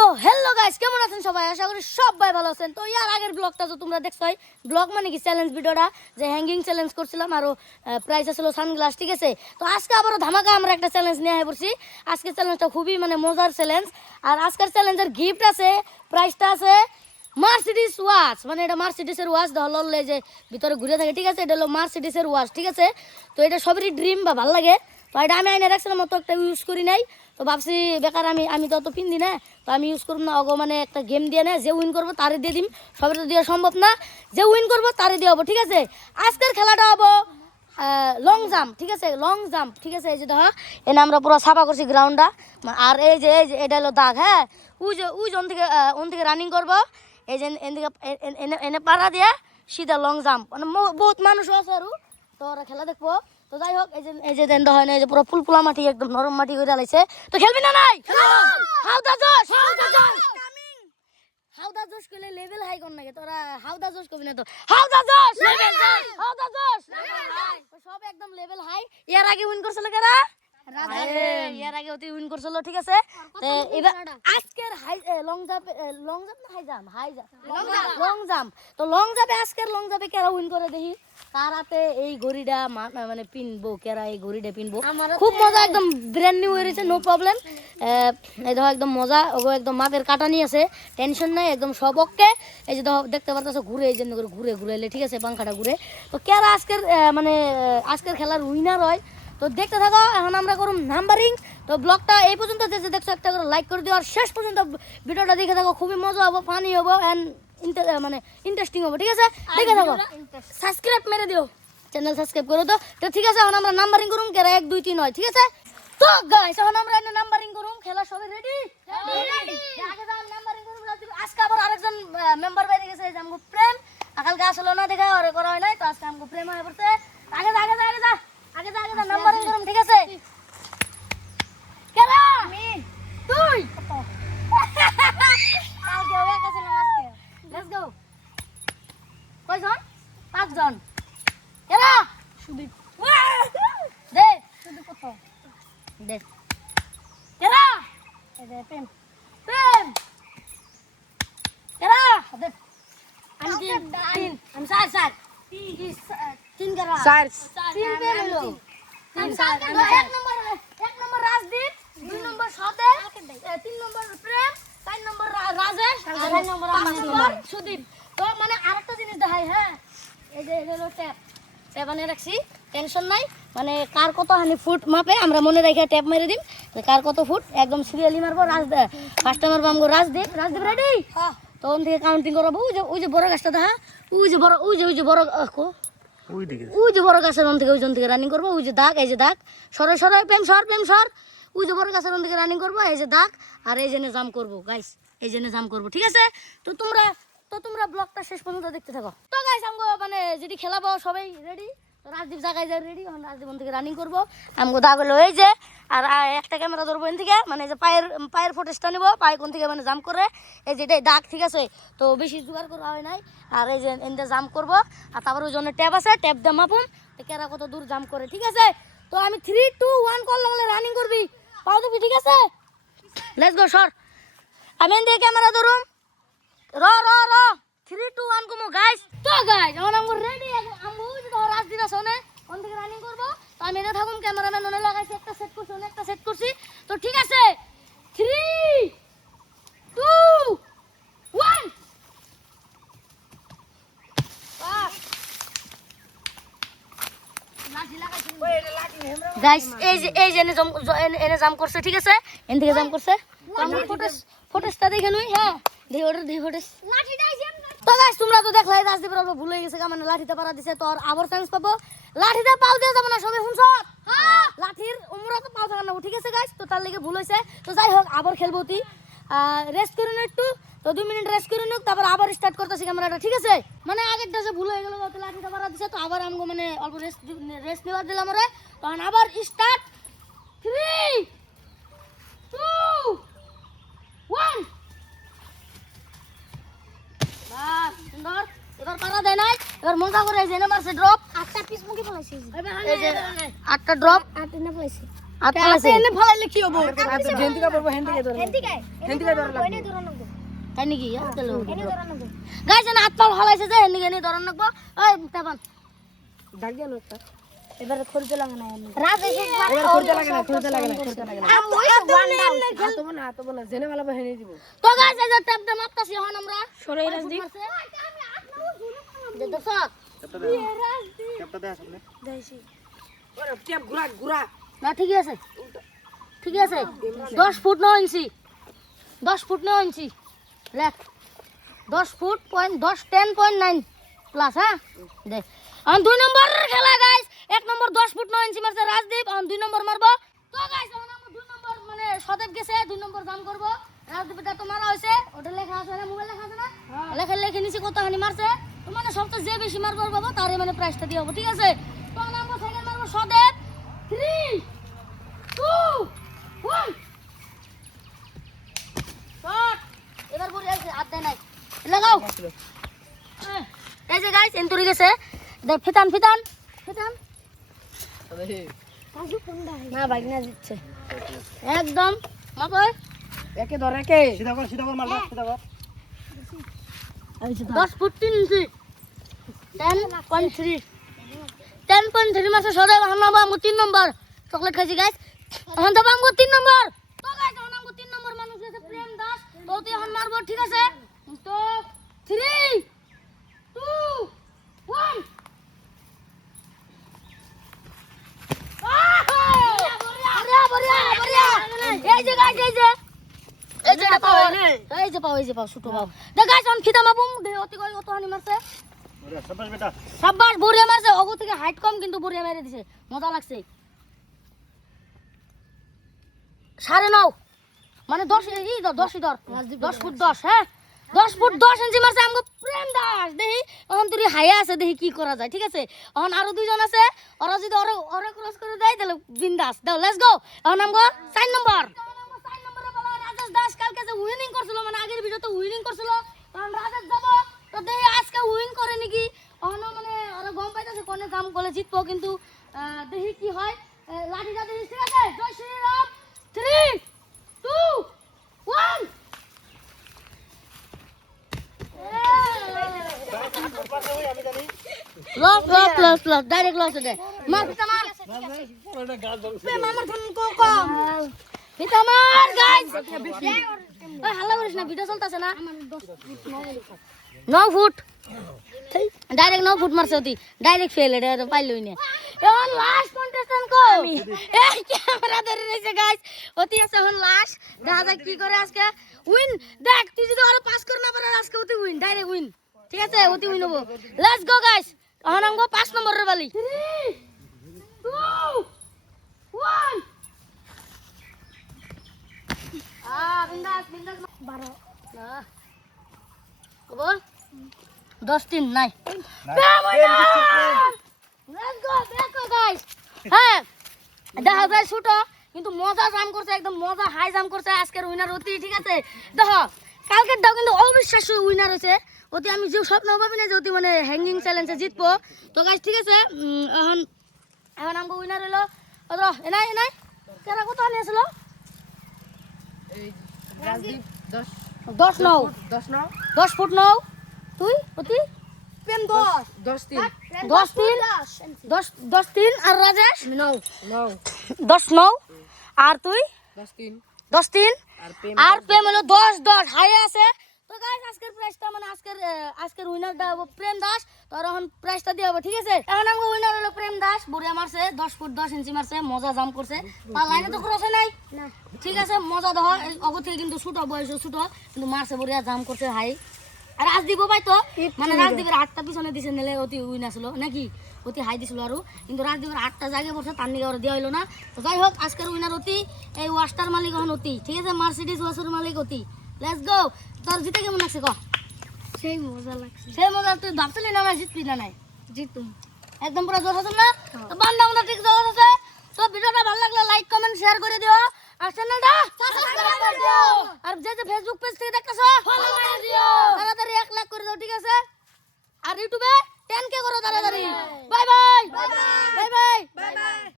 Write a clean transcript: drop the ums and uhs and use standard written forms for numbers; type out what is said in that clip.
তো hello guys, কেমন আছেন সবাই? আশা করি সবাই ভালো আছেন। তো ইয়ার আগের ব্লগটা তো তোমরা দেখছোই। ব্লগ মানে কি চ্যালেঞ্জ ভিডিওটা, যে হ্যাঙ্গিং চ্যালেঞ্জ করছিলাম, আর প্রাইস ছিল সানগ্লাস, ঠিক আছে? তো আজকে আবারও ধামাকা আমরা একটা চ্যালেঞ্জ নিয়ে পড়ছি। আজকের চ্যালেঞ্জটা খুবই মানে মজার চ্যালেঞ্জ। আর আজকের চ্যালেঞ্জের গিফট আছে, প্রাইসটা আছে মার্সিডিস ওয়াচ। মানে এটা মার্সিডিসের ওয়াচ, ধরলে যে ভিতরে ঘুরে থাকে, ঠিক আছে? এটা হলো মার্সিডিসের ওয়াচ, ঠিক আছে? তো এটা সবারই ড্রিম বা ভালো লাগে। তো এটা আমি আইনে রাখছিলাম, মতো একটা ইউজ করি নাই। তো ভাবছি বেকার আমি তো অত পিন্দি না, তো আমি ইউজ করব না। অগো মানে একটা গেম দিয়ে না, যে উইন করবো তারে দিয়ে দিম। সবাই তো দেওয়া সম্ভব না, যে উইন করবো তারে দিয়ে হবো, ঠিক আছে? আজকের খেলাটা হবো লং জাম্প, ঠিক আছে? লং জাম্প, ঠিক আছে? এই যে দেখো এনে আমরা পুরো সাফা করছি গ্রাউন্ডটা। আর এই যে এটা হলো দাগ, হ্যাঁ? ওই যে ওন থেকে রানিং করবো। এই যে এনে পাড়া দিয়ে সিধা লং জাম্প। মানে বহুত মানুষ আছে আরও, তো ওরা খেলা দেখবো। তো যাই হোক, এই যে দেন হয় না, এই যে পুরো ফুলফুলা মাটি, একদম নরম মাটি করে ডালাইছে। তো খেলবি না? নাই হাউদা জোশ, হাউদা জোশ করলে লেভেল হাই কর নাকি তোরা? হাউদা জোশ করবি না তো, হাউদা জোশ, হাউদা জোশ সব একদম লেভেল হাই। এর আগে উইন করছিল কেরা? এর আগে অতি উইন করছিল, ঠিক আছে? এবার আজকের লং জাম্প না হাই জাম্প, লং জাম্প। তো লং জাম্পে আজকের লং জাম্পে কেরা উইন করে দেখি। কারাতে এই ঘড়িটা মানে পিনবো, কেরা এই ঘড়িটা পিনবো। খুব মজা, একদম ব্র্যান্ড নিউ হয়েছে, নো প্রবলেম। এই দেখো একদম মজা, ওগো একদম মাপের কাটানি আছে, টেনশন নাই, একদম সব ওকে। এই যে দেখো দেখতে পারতেছো ঘুরে, এই জন্য করে ঘুরে ঘুরে এলে, ঠিক আছে? পাংখাটা ঘুরে। তো কেরা আজকের মানে আজকের খেলার উইনার হয়, তো দেখতে থাকো। এখন আমরা করুম নাম্বারিং। তো ব্লগটা এই পর্যন্ত যে দেখছো একটা করে লাইক করে দিও, আর শেষ পর্যন্ত ভিডিওটা দেখে থাকো। খুবই মজা হবো, ফানি হবো, অ্যান্ড মানে ইন্টারেস্টিং হবো, ঠিক আছে? দেখে থাকো, সাবস্ক্রাইব মেরে দিও, চ্যানেল সাবস্ক্রাইব করো। তো ঠিক আছে, এখন আমরা নাম্বারিং করুম, কেরা 1 2 3 হয়, ঠিক আছে? তো গাইস এখন আমরা নাম্বারিং করুম। খেলা সবাই রেডি? আগে যাও নাম্বারিং করুম। আজকে আবার আরেকজন মেম্বার বাইরে গেছে, এই যে আমগো প্রেম। কালকে আসলো না, দেখা ওরে করা হয় নাই, তো আজকে আমগো প্রেম হয়ে পড়ছে। আগে যা নাম্বারিং করুম, ঠিক আছে? কেরা আমি তুই কালকে ওরে কাছে না, আজকে লেটস গো। কয়জন? 5 জন। কেরা সুদীপ দে, সুদীপ কত দে, কেরা এই দে, প্রেম কেরা দে। আমি তিন, আমি চার তিন কেরা তিন পেয়ে হলো। এক নম্বর রাজদীপ, 2 নম্বর সদে, 3 নম্বর প্রেম, 4 নম্বর রাজেশ, আর 5 নম্বর সুদীপ। তো মানে আরেকটা জিনিস দেখাই, হ্যাঁ? এই যে হলো ট্যাপ আনে রাখছি, টেনশন নাই। মানে কার কত হানি ফুট মাপে আমরা মনে রেখে ট্যাপ মেরে দিম, কার কত ফুট একদম সিরিয়ালি মারবো। ফার্স্টে মারবো আমগো রাজদীপ রেডি? তো ওন থেকে কাউন্টিং করবো। ওই যে বড় গাছটা দেখা, ওই যে বড় ওই যে বড় গাছের ওইজন থেকে রানিং করবো। ওই যে দাগ, এই যে দাগ, সরে প্রেম সর। ওই যে বড় গাছের থেকে রানিং করবো, এই যে দাগ, আর এই জেনে জাম করবো গাইস, এই জেনে জাম করবো, ঠিক আছে? তো তোমরা ব্লগটা শেষ পর্যন্ত দেখতে থাকো। তো গাইস আমগো মানে যেটি খেলাবো সবাই রেডি। রাজদীপ জায়গায় যায় রেডি, এখন রাজদীপ থেকে রানিং করবো। আমগো দাগ হলো এই যে, আর একটা ক্যামেরা ধরবো এন থেকে, মানে যে পায়ের ফুটেজটা নিবো, পায়ে কোন থেকে মানে জাম করে, এই যে এটাই দাগ, ঠিক আছে? তো বেশি জোগাড় করা হয় নাই। আর এই যে এনতে জাম করবো, আর তারপর ওই জন্য ট্যাপ আছে, ট্যাপ দিয়ে মাপুম তো কেরা কত দূর জাম করে, ঠিক আছে? তো আমি 3 2 1 কল লাগলে রানিং করবি, পাও দিবি, ঠিক আছে? লেটস গো, সর। আমি এন থেকে ক্যামেরা ধরুম, র 3 2 1 কমো গাইস। তো গাইস এখন আমরা রেডি, আমরা ওই যে রাজদীপ আছে ওন থেকে রানিং করবো। তো আমি এনে থাকুম, ক্যামেরাম্যান ওনে লাগাইছি, একটা সেট করছি, একটা সেট করছি। তো ঠিক আছে, 3 2 1 গাইস। এই যে এনে জাম করছে, ঠিক আছে? এন থেকে জাম করছে। তো আমরা ফটোসটা দেখে নই, হ্যাঁ? দেখি ফটোস। তো গাইস তোমরা তো দেখলাই রাজদীপ অল্প ভুল হয়ে গেছে, মানে লাঠিতে পাড়া দিছে। তো আর আবার চান্স পাবো, লাঠিতে পাও দিয়ে যাবো না, সবাই শুনছ? লাঠির উমরা তো পাও থাকা না, ঠিক আছে গাইস? তো তার লেগে ভুল হয়েছে। তো যাই হোক, আবার খেলবো। রেস্ট করে নো একটু, তো 2 মিনিট রেস্ট করে নিক, তারপর আবার স্টার্ট করতেছি ক্যামেরাটা, ঠিক আছে? মানে আগেরটা যে ভুল হয়ে গেল, লাঠিটা পাড়া দিছে, তো আবার আমগো মানে অল্প রেস্ট নেওয়ার দিলাম ওরে। তখন আবার স্টার্ট, 3 2 1 বাস, সুন্দর। এবার পারা দেয় নাই, এবার মজা করে জেনে মারছে ড্রপ। 8টা পিস মুখে ফলাইছে, এই যে 8টা ড্রপ, 8 না ফলাইছে। আর পালাছে এনে ফলাইলে কি হবো হেন্দিকা পড়বো হেন্দিকা ধরে হেন্দিকা ধরে লাগবে তাই নাকি গাইস না হাত পাল ফলাইছে যে এনে এনে ধরন রাখবো ওই তাবান ডাক দেন একটা এবারে খুলতে লাগে না রাজ এসে এবার করতে লাগে না করতে লাগে না করতে লাগে না হাতবো না জেনে ভালো হেনে দিব তো গাইস এই যে ট্যাপটা মারতাছি এখন আমরা সরাই রাজ দি দেখছ ক্যাপটা দেখ সামনে দেইছি ওরে টেপ ঘুরা ঘুরা না ঠিকই আছে ঠিকই আছে 10 ফুট 9 ইঞ্চি 10 ফুট 9 ইঞ্চি লেখ 10 ফুট পয়েন্ট 10.9 প্লাস হ্যাঁ দেখ এখন 2 নম্বর খেলা গাইস 1 নম্বর 10 ফুট 9 ইঞ্চি মারছে রাজদীপ এখন 2 নম্বর মারবো তো গাইস এখন আমরা 2 নম্বর মানে সদেব গেছে 2 নম্বর জাম করব রাজদীপটা তো মারা হইছে ওটা লেখা আছে না মোবাইল লেখা আছে না লেখা লেখে নিছি কত হানি মারছে তো মানে সবচেয়ে যে বেশি মারবো বাবা তারে মানে প্রাইজটা দিয়া হবে ঠিক আছে তো আমরা সেকেন্ড মারবো সদেব 3 2 1 শট এবার বলি আছে হাত দেয় নাই লাগাও এই যে গাইস এন্টুরি গেছে দেখ ফিতান ফিতান ফিতান না বাইক না দিচ্ছে একদম মাপে একে ধর একে সিধা কর মারবা সিধা কর 10 ফুট 3 ইঞ্চি 10.3 10.3 মাসে সদাই হামলা বামু 3 নম্বর চকলেট খাইছি গাইস এখন তো বামু 3 নম্বর তো গাইস এখন আমগো 3 নম্বর মানুষ আছে প্রেম দাস তো তুই এখন মারবো ঠিক আছে তো 3 2 1 এই যে গাইস এই যে পাও এই যে পাও ছোট পাও দেখ গাইস অন খিদা মাবুম দে অতি কই অত হানি মারছে ওরে সাবাস বেটা সাব্বাস বুড়িয়া মারছে ওগো থেকে হাইট কম কিন্তু বুড়িয়া মেরে দিছে মজা লাগছে 9.5 মানে 10 ই 10 ধর 10 ফুট 10 হ্যাঁ 10 ফুট 10 ইঞ্চি মারছে আমগো প্রেম দাস দেহি এখন তুই হাইয়া আছে দেহি কি করা যায় ঠিক আছে এখন আরো দুইজন আছে ওরা যদি ওরা ক্রস করে দেয় তাহলে বিন্দাস দাও লেটস গো এখন আমগো 4 নম্বর রাজেশ দাস কালকে যে উইনিং করছিল মানে আগের ভিডিওতে উইনিং করছিল কারণ রাজেশ যাব তো দেহি আজকে উইন করে নাকি এখন মানে ওরা গম পাইতাছে কোনে কাম করলে জিতবো কিন্তু দেহি কি হয় লাঠিটা দেহি ঠিক আছে জয় Shri Ram 3 2 1 loss direct loss দে মার পিতা মার মামার ফোন কো পিতা মার গাইস ওই হাল্লা করিস না ভিডিও চলতেছে না 9 ফুট ডাইরেক্ট 9 ফুট মারছে ওতি ডাইরেক্ট ফেল এটা পাইলই না এখন লাস্ট কন্টেস্টেন্ট কো এই ক্যামেরা ধরে রইছে গাইস ওতি আছে এখন লাস্ট দেখা যাক কি করে আজকে উইন দেখ তুই যদি আরো পাস করে না পারে আজকে ওতি উইন ডাইরেক্ট উইন ঠিক আছে ওতি উইন হবো লেটস গো গাইস এখন আমগো 5 নম্বরের বালি 3 2 1 বিন্দাস 12 না কবর 10-3 নাই লেটস গো দেখো গাইস হ্যাঁ দেখা যায় ছোট কিন্তু মজা জাম করছে একদম মজা হাই জাম করছে আজকের উইনার অতি ঠিক আছে দেখো কালকের দাও কিন্তু অবিশ্বাস্য উইনার হয়েছে অতি আমি যে স্বপ্ন ভাবি না যে অতি মানে হ্যাঙ্গিং চ্যালেঞ্জে জিতবো তো গাইস ঠিক আছে এখন এখন আমগো উইনার হলো এনাই এনাই কেরা কত আনি আসলো এই রাজদীপ 10 9 10 নাও 10 ফুট 9 তুই অতি প্রেম 10 10 3 10 3 আর রাজেশ 9 9 10 9 আর তুই 10 3 10 3 আর প্রেম হলো 10 10 হাই আছে তো গাইস আজকের প্রাইসটা মানে আজকের উইনারটা হবে প্রেম দাস তো আর এখন প্রাইসটা দিয়ে হবে ঠিক আছে এখন আমাদের উইনার হলো প্রেম দাস বুড়িয়া মারছে 10 ফুট 10 ইঞ্চি মারছে মজা জাম করছে তার লাইনে তো ক্রসে নাই না ঠিক আছে মজা দাও অগো থেকে কিন্তু ছোট বয়স ছোট কিন্তু মারছে বুড়িয়া জাম করছে হাই আর রাজদীপ ভাই তো মানে রাজদীপের 8টা পিছনে দিছে নেলে অতি উইন আসলো নাকি অতি হাই দিছিল আর কিন্তু রাজদীপের 8টা জায়গা পড়ছে তার নিকে আর দেওয়া হইলো না তো যাই হোক আজকের উইনার অতি এই ওয়াস্টার মালিক এখন অতি ঠিক আছে মার্সিডিজ ওয়াশের মালিক অতি লেটস গো তোর জিতে কেমন লাগছে ক সেই মজা লাগছে সেই মজা তুই ভাবছিলি না জিতবি না নাই জিতুম একদম পুরো জোর আছে না তো বান্দা আমরা ঠিক জোর আছে তো ভিডিওটা ভালো লাগলে লাইক কমেন্ট শেয়ার করে দিও আর চ্যানেলটা সাবস্ক্রাইব করে দিও আর যে যে ফেসবুক পেজ থেকে দেখতেছো ফলো করে দিও তাড়াতাড়ি 1 লাখ করে দাও ঠিক আছে আর ইউটিউবে 10K করো তাড়াতাড়ি bye bye bye bye bye bye